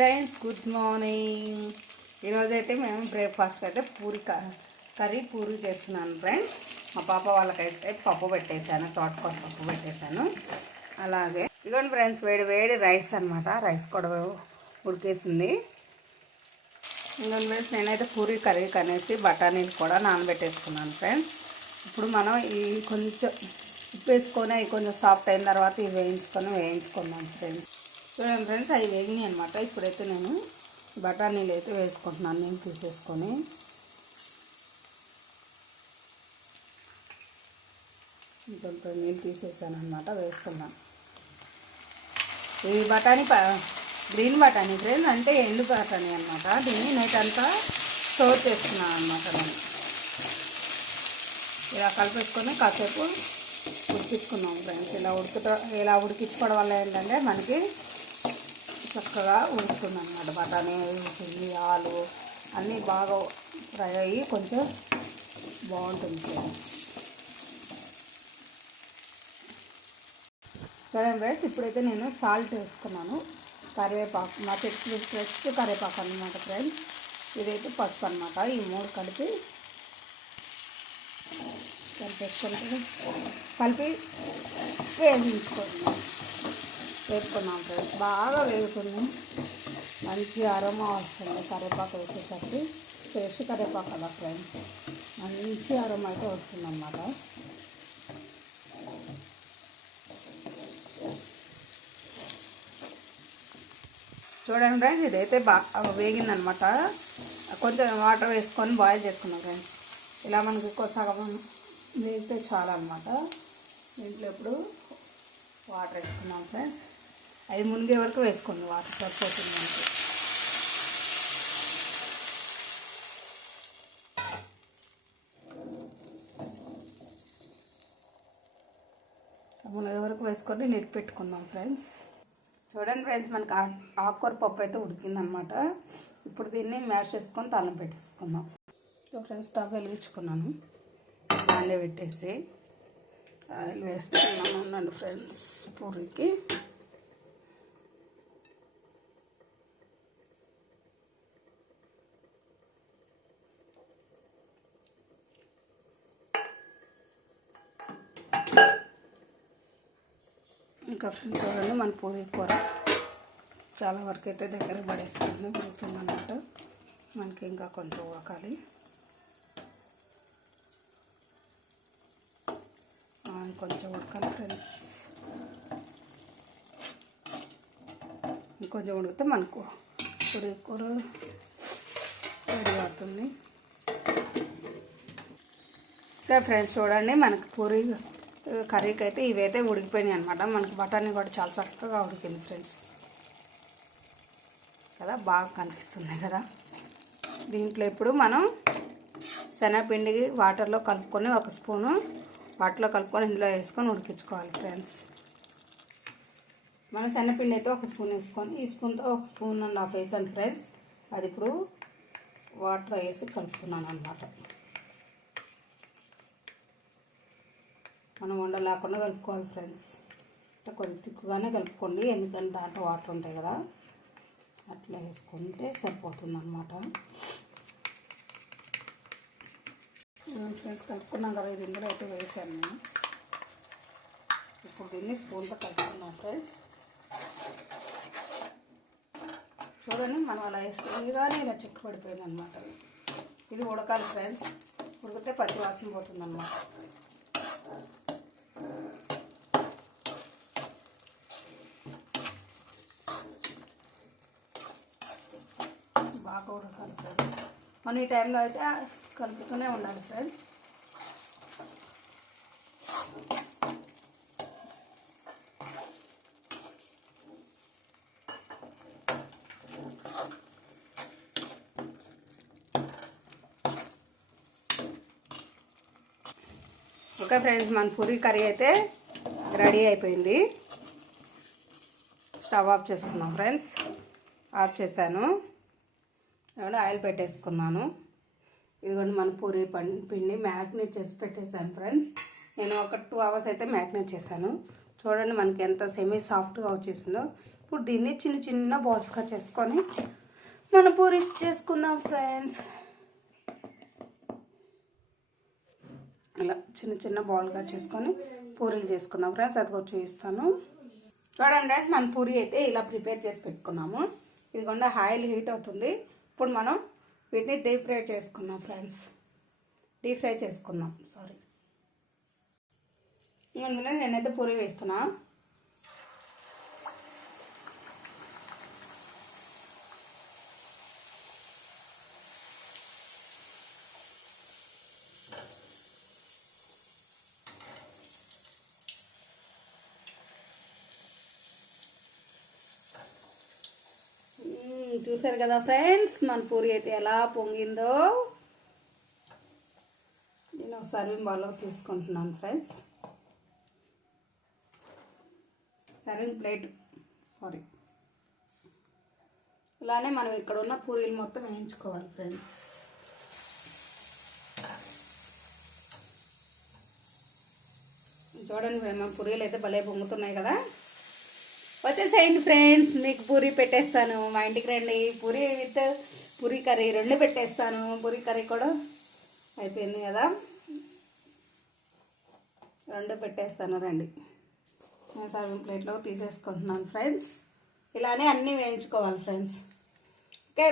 Friends good morning. ఈరోజైతే మేము బ్రేక్ఫాస్ట్కి అయితే పూరి చేస్తున్నాను ఫ్రెండ్స్. మా పాప వాళ్ళకైతే పప్పు పెట్టేశాను, తోటకూర పప్పు పెట్టేశాను. అలాగే ఇదిగోండి ఫ్రెండ్స్, వేడి వేడి రైస్ అనమాట. రైస్ కూడా ఉడికేసింది. ఇంకొన్ని ఫ్రెండ్స్, నేనైతే పూరి కర్రీ కనేసి బఠానీలు కూడా నానబెట్టేసుకున్నాను ఫ్రెండ్స్. ఇప్పుడు మనం ఈ కొంచెం ఉప్పు వేసుకొని అవి కొంచెం సాఫ్ట్ అయిన తర్వాత ఇవి వేయించుకున్నాం ఫ్రెండ్స్. చూడండి ఫ్రెండ్స్, అవి వేగినాయి అనమాట. ఇప్పుడైతే నేను బఠానీలు అయితే వేసుకుంటున్నాను. నేను తీసేసుకొని ఇంకొంచెం నీళ్ళు తీసేసాను అనమాట, వేస్తున్నాను. ఈ బఠానీ గ్రీన్ బఠానీ ఫ్రెండ్స్, అంటే ఎండు బఠానీ అనమాట. దీన్ని నైట్ అంతా స్టోర్ చేసుకున్నాను అనమాట. నేను ఇలా కలిపేసుకొని కాసేపు ఉడికించుకున్నాం ఫ్రెండ్స్. ఇలా ఉడికించుకోవడం వల్ల ఏంటంటే మనకి చక్కగా ఉడుకుతుంది అన్నమాట. బఠానీ, ఆలు అన్నీ బాగా ఫ్రై అయ్యి కొంచెం బాగుంటుంది ఫ్రెండ్స్. సరే ఫ్రెండ్స్, ఇప్పుడైతే నేను సాల్ట్ వేసుకున్నాను. కరివేపాకు, మా చెట్టు ఫ్రెష్ కరివేపాకు అన్నమాట ఫ్రెండ్స్. ఇదైతే పసుపు అనమాట. ఈ మూడు కలిపి వేసుకున్నాం ఫ్రెండ్స్. బాగా వేసుకుని మంచి అరోమా వస్తుంది కరివేపాకు వేసేసరికి. ఫ్రెష్ కరివేపాకు అలా ఫ్రెండ్స్, మంచి అరోమా అయితే వస్తుంది అన్నమాట. చూడండి ఫ్రెండ్స్, ఇదైతే బాగా వేగిందనమాట. కొంచెం వాటర్ వేసుకొని బాయిల్ చేసుకున్నాం ఫ్రెండ్స్. ఇలా మనకి ఎక్కువ సగం వేగితే చాలా అనమాట. దీంట్లో ఇప్పుడు వాటర్ వేసుకున్నాం ఫ్రెండ్స్. అవి మునిగే వరకు వేసుకోండి, వాటర్ సరిపోతుంది మనకి. మునిగే వరకు వేసుకొని నెట్ పెట్టుకుందాం ఫ్రెండ్స్. చూడండి ఫ్రెండ్స్, మనకి ఆకుకూర పప్పు అయితే ఉడికిందనమాట. ఇప్పుడు దీన్ని మ్యాష్ చేసుకొని తాళం పెట్టేసుకుందాం. ఫ్రెండ్స్, స్టవ్ వెలిగించుకున్నాను, బాండే పెట్టేసి ఆయిల్ వేస్తున్నాను ఫ్రెండ్స్. పూరికి ఇంకా ఫ్రెండ్స్ చూడండి, మన పూరి కూర చాలా వరకు అయితే దగ్గర పడేస్తుంది, ఉడుకుతుంది అన్నమాట. మనకి ఇంకా కొంచెం ఉడకాలి. కొంచెం ఉడకాలి ఫ్రెండ్స్. ఇంకొంచెం ఉడికితే మనకు పూరి కూర రెడీ అవుతుంది. ఇంకా ఫ్రెండ్స్ చూడండి, మనకి పూరి కర్రీకి అయితే ఇవైతే ఉడికిపోయినాయి అనమాట. మనకి బఠానీ కూడా చాలా చక్కగా ఉడికింది ఫ్రెండ్స్ కదా, బాగా కనిపిస్తుంది కదా. దీంట్లో ఇప్పుడు మనం శనగపిండి వాటర్లో కలుపుకొని, ఒక స్పూను వాటర్లో కలుపుకొని ఇందులో వేసుకొని ఉడికించుకోవాలి ఫ్రెండ్స్. మన శనగపిండి అయితే ఒక స్పూన్ వేసుకొని, ఈ స్పూన్తో ఒక స్పూన్ అండ్ హాఫ్ వేసాను ఫ్రెండ్స్. అది ఇప్పుడు వాటర్ వేసి కలుపుతున్నాను అన్నమాట. మనం ఉండలేకుండా కలుపుకోవాలి ఫ్రెండ్స్. కొంచెం తిక్కుగానే కలుపుకోండి, ఎందుకంటే దాంట్లో వాటర్ ఉంటాయి కదా, అట్లా వేసుకుంటే సరిపోతుంది అన్నమాట. ఫ్రెండ్స్, కలుపుకున్నాం కదా, ఇది ఇందులో అయితే వేసాను నేను. ఇప్పుడు దీన్ని స్పూన్తో కలుపుకున్నాం ఫ్రెండ్స్. చూడండి, మనం అలా వేస్తే కానీ ఇలా చిక్కు పడిపోయింది అనమాట. ఇది ఉడకాలి ఫ్రెండ్స్. ఉడికితే పచ్చి వాసన పోతుంది అన్నమాట. బాగా ఉడకాలి ఫ్రెండ్స్. మనం ఈ టైంలో అయితే కలుపుతూనే ఉండాలి ఫ్రెండ్స్. ఓకే ఫ్రెండ్స్, మన పూరి కర్రీ అయితే రెడీ అయిపోయింది. స్టవ్ ఆఫ్ చేసుకున్నాం ఫ్రెండ్స్. ఆఫ్ చేశాను. ఆయిల్ పెట్టేసుకున్నాను. ఇదిగోండి, మన పూరి పిండి మ్యారినేట్ చేసి పెట్టేశాను ఫ్రెండ్స్. నేను ఒక 2 hours అయితే మ్యారినేట్ చేశాను. చూడండి మనకి ఎంత సెమీ సాఫ్ట్గా వచ్చేసిందో. ఇప్పుడు దీన్ని చిన్న చిన్న బాల్స్గా చేసుకొని మనం పూరి చేసుకుందాం ఫ్రెండ్స్. ఇలా చిన్న చిన్న బాల్గా చేసుకొని పూరీలు చేసుకుందాం ఫ్రెండ్స్. అదిగో చూపిస్తాను చూడండి. మన పూరి అయితే ఇలా ప్రిపేర్ చేసి పెట్టుకున్నాము. ఇదిగోండి ఆయిల్ హీట్ అవుతుంది. ఇప్పుడు మనం వీటిని డీప్ ఫ్రై చేసుకుందాం ఫ్రెండ్స్. డీప్ ఫ్రై చేసుకుందాం సారీ. అందులో నేనైతే పూరి వేస్తున్నా. చూసారు కదా ఫ్రెండ్స్, మన పూరి అయితే ఎలా పొంగిందో. నేను సర్వింగ్ బౌల్లో తీసుకుంటున్నాను ఫ్రెండ్స్. Serving plate sorry. ఇలానే మనం ఇక్కడ ఉన్న పూరీలు మొత్తం వేయించుకోవాలి ఫ్రెండ్స్. చూడండి మన పూరీలు అయితే భలే పొంగుతున్నాయి కదా. వచ్చేసేయండి ఫ్రెండ్స్, మీకు పూరి పెట్టేస్తాను. మా ఇంటికి రండి. పూరి విత్ పూరి కర్రీ రెండు పెట్టేస్తాను. పూరి కర్రీ కూడా అయిపోయింది కదా, రెండు పెట్టేస్తాను రండి. నేను సర్వింగ్ ప్లేట్లో తీసేసుకుంటున్నాను ఫ్రెండ్స్. ఇలానే అన్నీ వేయించుకోవాలి ఫ్రెండ్స్. ఓకే